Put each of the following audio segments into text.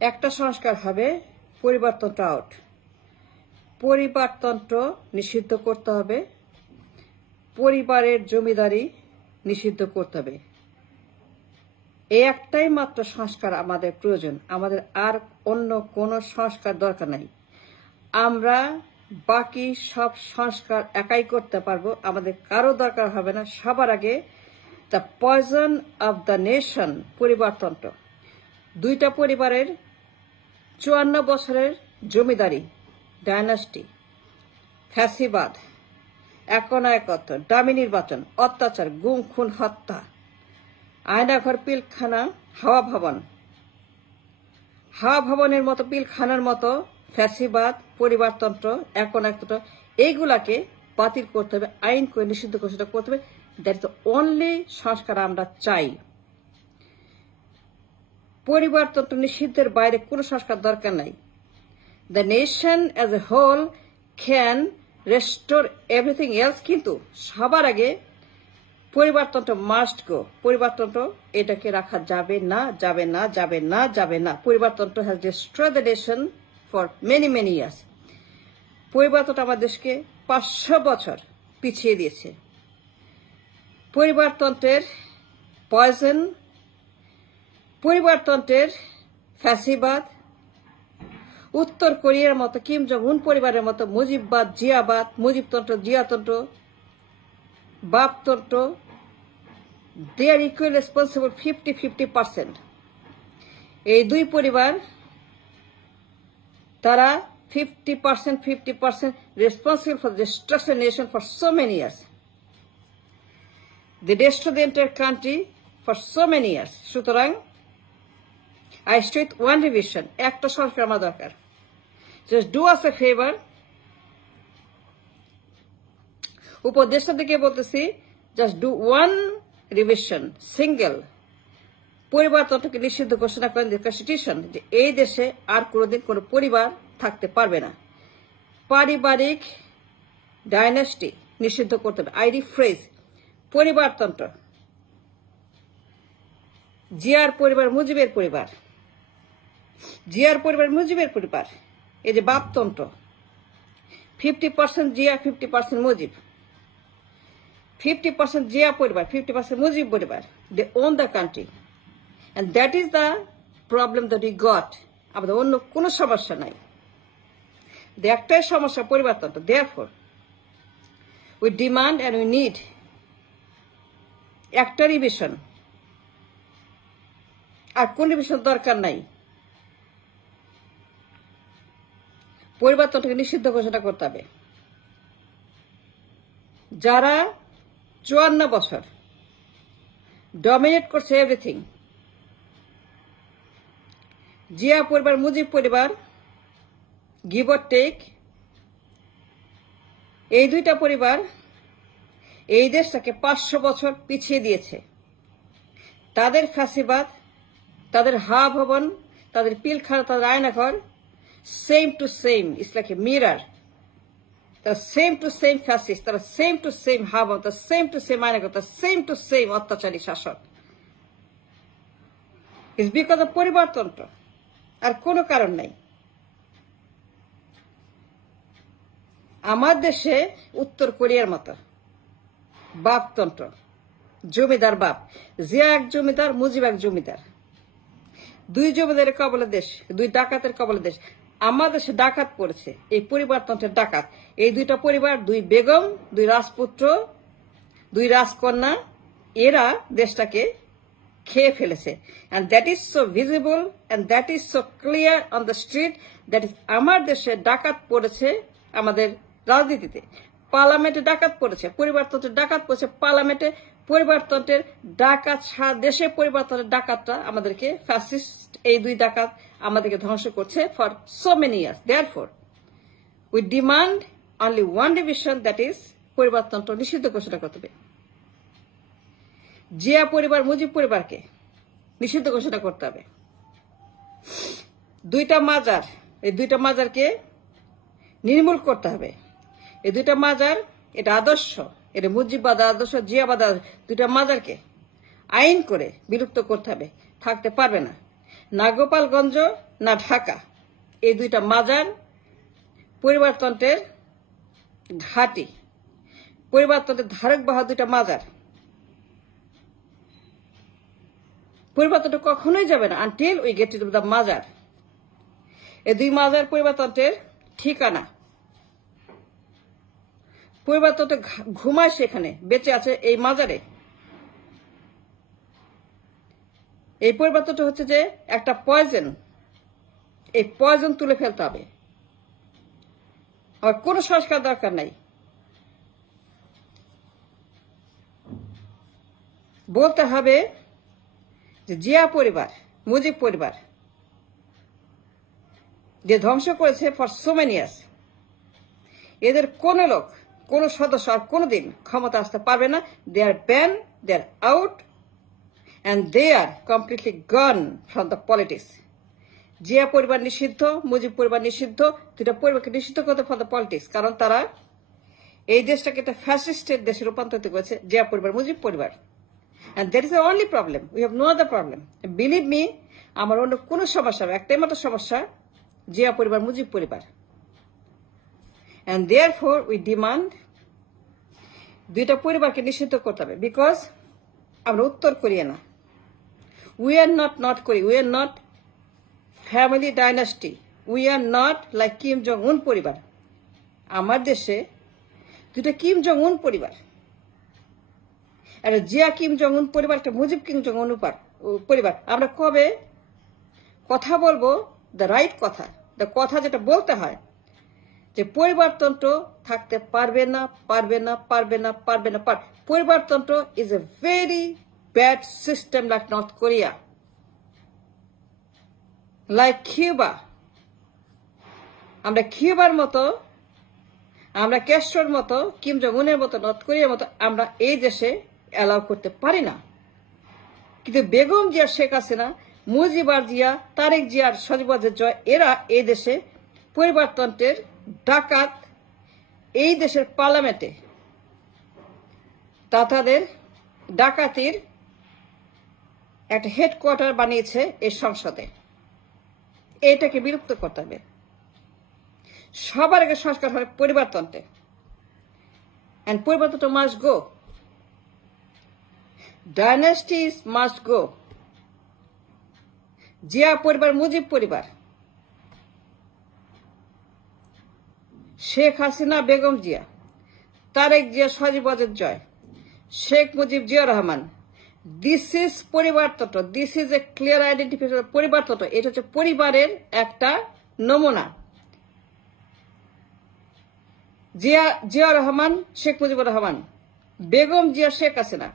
একটা সংস্কার হবে পরিবারতন্ত্র আউট। পরিবারতন্ত্র নিষিদ্ধ করতে হবে, পরিবারের জমিদারি নিষিদ্ধ করতে হবে। এই একটাই মাত্র সংস্কার আমাদের প্রয়োজন, আমাদের আর অন্য কোনো সংস্কার দরকার নাই। আমরা বাকি সব সংস্কার একাই করতে পারবো, আমাদের কারো দরকার হবে না। সবার আগে the poison of the nation পরিবারতন্ত্র। দুইটা পরিবারের 54 বছরের জমিদারি, ডায়নাস্টি, ফ্যাসিবাদ, একনায়কত্ব, ডামি নির্বাচন, অত্যাচার, গুম খুন হত্যা, আয়নাঘর পিলখানা, হাওয়া ভবনের মতো পিলখানার মতো ফ্যাসিবাদ, পরিবারতন্ত্র, একনায়কত্ব, এইগুলাকে বাতিল করতে হবে, আইন করে নিষিদ্ধ ঘোষণা করতে হবে। দ্যাট ইজ দ্য অনলি সংস্কার আমরা চাই। পরিবারতন্ত্র নিষিদ্ধের বাইরে কোনো সংস্কার দরকার নাই। The nation as a whole can restore everything else, কিন্তু সবার আগে পরিবারতন্ত্র মাস্ট গো। পরিবারতন্ত্র এটাকে রাখা যাবে না, যাবে না, যাবে না, যাবে না। পরিবারতন্ত্র has destroyed the nation for many many years. পরিবারতন্ত্র আমার দেশকে 500 বছর পিছিয়ে দিয়েছে। পরিবারতন্ত্রের পয়জন, পরিবারতন্ত্রের ফ্যাসিবাদ, উত্তর কোরিয়ার মতো কিম জং উন পরিবারের মতো মুজিববাদ, জিয়াবাদ, মুজিবতন্ত্র, জিয়াতন্ত্র, বাপতন্ত্র, দে আর ইকুয়াল রেসপন্সিবল 50-50%। এই দুই পরিবার তারা 50% responsible for the destruction of the nation for so many years. They destroyed the entire country for so many years. সুতরাং I state one revision, একটা সংস্কার আমার দরকার। Just do us a favor, উপদেষ্টা থেকে বলতেছি, just do one revision, single, পরিবারতন্ত্রকে নিষিদ্ধ ঘোষণা করেন the constitution, যে এই দেশে আর কোনোদিন কোনো পরিবার থাকতে পারবে না। পারিবারিক ডাইনাস্টি নিষিদ্ধ করতে হবে। আই রিফ্রেজ, পরিবারতন্ত্র, জিয়ার পরিবার, মুজিবের পরিবার, জিয়ার পরিবার, মুজিবের পরিবার, এই যে বাপতন্ত্র, 50% জিয়া, 50% মুজিব, 50% জিয়া পরিবার, 50% মুজিব পরিবার, they own the country and that is the problem that we got. আমাদের অন্য কোনো সমস্যা নাই, একটাই সমস্যা পরিবারতন্ত্র। therefore we demand and we need একটা রিভিশন, আর কোন রিভিশন দরকার নাই। পরিবারতন্ত্রকে নিষিদ্ধ ঘোষণা করতে হবে। যারা 54 বছর ডমিনেট করছে এভরিথিং, জিয়া পরিবার, মুজিব পরিবার, গিভ অর টেক, এই দুইটা পরিবার এই দেশটাকে 500 বছর পিছিয়ে দিয়েছে। তাদের ফ্যাসিবাদ, তাদের হাওয়া ভবন, তাদের পিলখানা, তাদের Aynaghor, same to same, it's like a mirror. তারা সেম টু সেম ফ্যাসিস্ট, তারা সেম টু সেম হাওয়া ভবন, তারা সেম টু সেম আয়নাঘর, তারা সেম টু সেম অত্যাচারী শাসক। ইটস বিকজ অফ পরিবারতন্ত্র, আর কোনো কারণ নাই। আমার দেশে উত্তর কোরিয়ার মতো বাপতন্ত্র, জমিদার বাপ, জিয়া এক জমিদার, মুজিব এক জমিদার, দুই জমিদারের কবলে দেশ, দুই ডাকাতের কবলে দেশ। আমার দেশে ডাকাত পড়েছে, এই পরিবারতন্ত্রের ডাকাত। এই দুইটা পরিবার, দুই বেগম, দুই রাজপুত্র, দুই রাজকন্যা, এরা দেশটাকে খেয়ে ফেলেছে। and that is so visible and that is so clear on the street. that is আমার দেশে ডাকাত পড়েছে, আমাদের রাজনীতিতে পার্লামেন্টে ডাকাত পড়েছে, পরিবারতন্ত্রের ডাকাত পড়েছে পার্লামেন্টে। পরিবারতন্ত্রের ডাকাত, সারা দেশে পরিবারতন্ত্রের ডাকাতরা আমাদেরকে, ফ্যাসিস্ট এই দুই ডাকাত আমাদেরকে ধ্বংস করছে for so many years. therefore we demand only one revision, that is পরিবারতন্ত্র নিষিদ্ধ ঘোষণা করতে হবে। জিয়া পরিবার, মুজিব পরিবারকে নিষিদ্ধ ঘোষণা করতে হবে। দুইটা মাজার, এই দুইটা মাজারকে নির্মূল করতে হবে। এই দুইটা মাজার, এটা আদর্শ, এটা মুজিববাদ আদর্শ, জিয়াবাদ আদর্শ, দুইটা মাজারকে আইন করে বিলুপ্ত করতে হবে, থাকতে পারবে না। না গোপালগঞ্জ না ঢাকা, এই দুইটা মাজার পরিবারতন্ত্রের ঘাঁটি, পরিবারতন্ত্রের ধারক বাহক দুইটা মাজার। পরিবারতন্ত্র কখনোই যাবে না until we get to the মাজার। এই দুই মাজার পরিবারতন্ত্রের ঠিকানা। পরিবারতন্ত্র ঘুমায় সেখানে, বেঁচে আছে এই মাজারে। এই পরিবারতন্ত্র হচ্ছে যে একটা পয়জন, এই পয়জন তুলে ফেলতে হবে। আর কোনো সংস্কার দরকার নাই। বলতে হবে যে জিয়া পরিবার, মুজিব পরিবার যে ধ্বংস করেছে ফর সো মেনি ইয়ার্স, এদের কোন লোক, কোন সদস্য আর কোনদিন ক্ষমতা আসতে পারবে না। They are ban, they are out, and they are completely gone from the politics. Zia পরিবার নিষিদ্ধ, মুজিব পরিবার নিষিদ্ধ, দুটা পরিবারকে নিষিদ্ধ করতে ফর দ্য পলিটিক্স। কারণ তারা এই দেশটাকে একটা ফ্যাসিস্টের দেশে রূপান্তরিত করেছে, জিয়া পরিবার, মুজিব পরিবার। and that is the only problem. We have no other problem. Believe me, আমার অন্য কোনো সমস্যা, একটাই মাত্র সমস্যা, জিয়া পরিবার, মুজিব পরিবার। and therefore we demand দুইটা পরিবারকে নিষিদ্ধ করতে হবে। বিকজ আমরা উত্তর কোরিয়া না, we are not North Korea, we are not family dynasty, we are not like Kim Jong Un পরিবার। আমার দেশে দুটো কিম জং উন পরিবার, একটা জিয়া কিম জং উন পরিবার, একটা মুজিব কিম জং উন পরিবার। আমরা কবে কথা বলবো দ্য রাইট কথা, দ্য কথা যেটা বলতে হয় যে পরিবারতন্ত্র থাকতে পারবে না, পারবে না, পারবে না, পারবে না। পরিবারতন্ত্র is a very bad system like North Korea, like Cuba. আমরা কিউবার মতো, আমরা ক্যাস্ট্রোর মতো, কিম জং উনের মতো, নর্থ কোরিয়ার মতো আমরা এই দেশে অ্যালাউ করতে পারি না। কিন্তু বেগম জিয়া, শেখ হাসিনা, মুজিবুর জিয়া, তারেক জিয়ার, সজীবুর জয়, এরা এই দেশে পরিবারতন্ত্রের ডাকাত। এই দেশের পার্লামেন্টে তাদের ডাকাতির একটা হেডকোয়ার্টার বানিয়েছে এই সংসদে। এটাকে বিলুপ্ত করতে হবে। সবার আগে সংস্কার হবে পরিবারতন্ত্রে, and পরিবারতন্ত্র must go, dynasties must go. Zia পরিবার, মুজিব পরিবার, শেখ হাসিনা, বেগম জিয়া, তারেক জিয়া, সজীবুর জয়, শেখ মুজিব, জিয়া রহমান, দিস ইজ পরিবারতন্ত্র। This is a clear identification পরিবারতন্ত্র। এটা হচ্ছে পরিবারের একটা নমুনা। জিয়া রহমান, শেখ মুজিবুর রহমান, বেগম জিয়া, শেখ হাসিনা,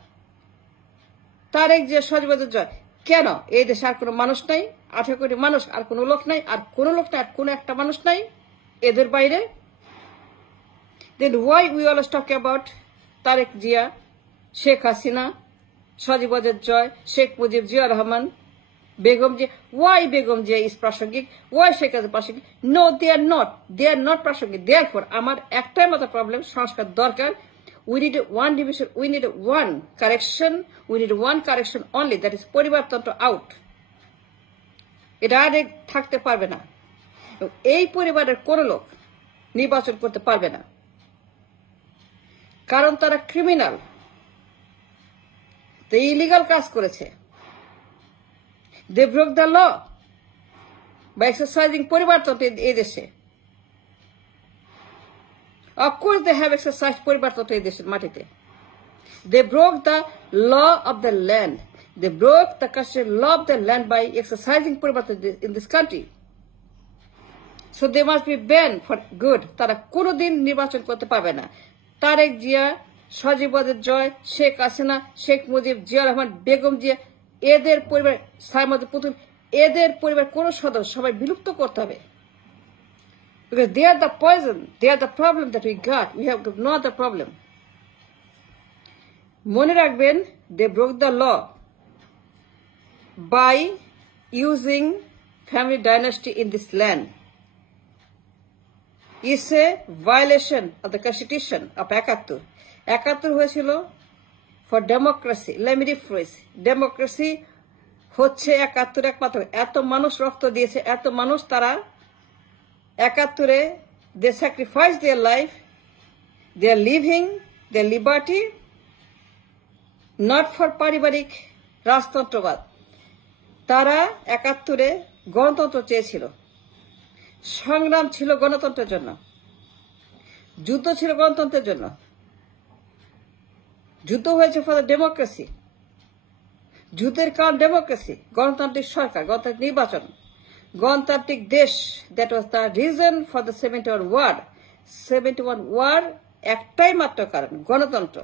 তারেক জিয়া, সজীবুর জয়। কেন এই দেশে আর কোনো মানুষ নাই? 18 কোটি মানুষ, আর কোনো লোক নাই, আর কোনো লোক নাই, আর কোনো একটা মানুষ নাই এদের বাইরে। Then why we always talk about Tarek Jia, Sheikh Hasina, Sojibur Joy, Sheikh Mujib, Jia Rahman, Begum Jia? Why Begum Jia is prasangik? Why Sheikh Hasina prasangik? No, they are not. They are not prasangik. Therefore, amar ektai mata problem, sanskar dorkar. We need one division. We need one correction. We need one correction only. That is poribartantra out. এটা আর থাকতে পারবে না। এই পরিবারের কোন লোক নির্বাচন করতে পারবে না, কারণ তারা ক্রিমিনাল, ইলিগাল কাজ করেছে। They broke the law by exercising পরিবারতন্ত্র এই দেশে। অফকোর্স দে হ্যাভ এক্সারসাইজ পরিবারতন্ত্র এই দেশের মাটিতে। They broke the law of the land, they broke the constitutional law of the land by exercising পরিবারতন্ত্র in this country. So they must be banned for good. তারা কোনোদিন নির্বাচন করতে পারবে না। তারেক জিয়া, সজীবুর জয়, শেখ হাসিনা, শেখ মুজিব, জিয়া রহমান, বেগম জিয়া, এদের পরিবার, সাইমদ পুতুল, এদের পরিবার কোন সদস্য সবাই বিলুপ্ত করতে হবে। Because they are the poison, they are the problem that we got. We have no other problem. মনে রাখবেন, they broke the law by using family dynasty in this land. Is a violation of the constitution of 71. 71 হয়েছিল for democracy. Let me rephrase. Democracy হচ্ছে 71 একমাত্র। এত মানুষ রক্ত দিয়েছে, এত মানুষ, তারা 71-এ they sacrifice their life, they are living their liberty not for পারিবারিক রাজতন্ত্রবাদ। তারা 71-এ গণতন্ত্র চেয়েছিল, সংগ্রাম ছিল গণতন্ত্রের জন্য, যুদ্ধ ছিল গণতন্ত্রের জন্য, যুদ্ধ হয়েছে ফর দ্য ডেমোক্রেসি, যুদ্ধের কারণ ডেমোক্রেসি, গণতান্ত্রিক সরকার, গণতান্ত্রিক নির্বাচন, গণতান্ত্রিক দেশ। That was the reason for the 71 war. 71 war একটাই মাত্র কারণ, গণতন্ত্র।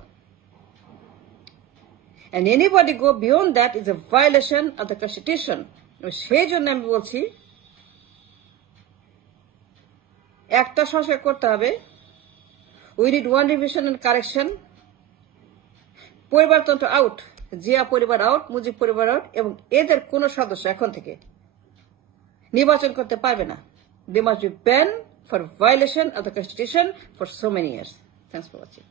And anybody go beyond that is a violation of the Constitution. সেই জন্য আমি বলছি একটা সংস্কার করতে হবে। We need one revision and correction. পরিবারতন্ত্র আউট, জিয়া পরিবার আউট, মুজিব পরিবার আউট, এবং এদের কোন সদস্য এখন থেকে নির্বাচন করতে পারবে না। They must be banned for violation of the Constitution for so many years. Thanks for watching.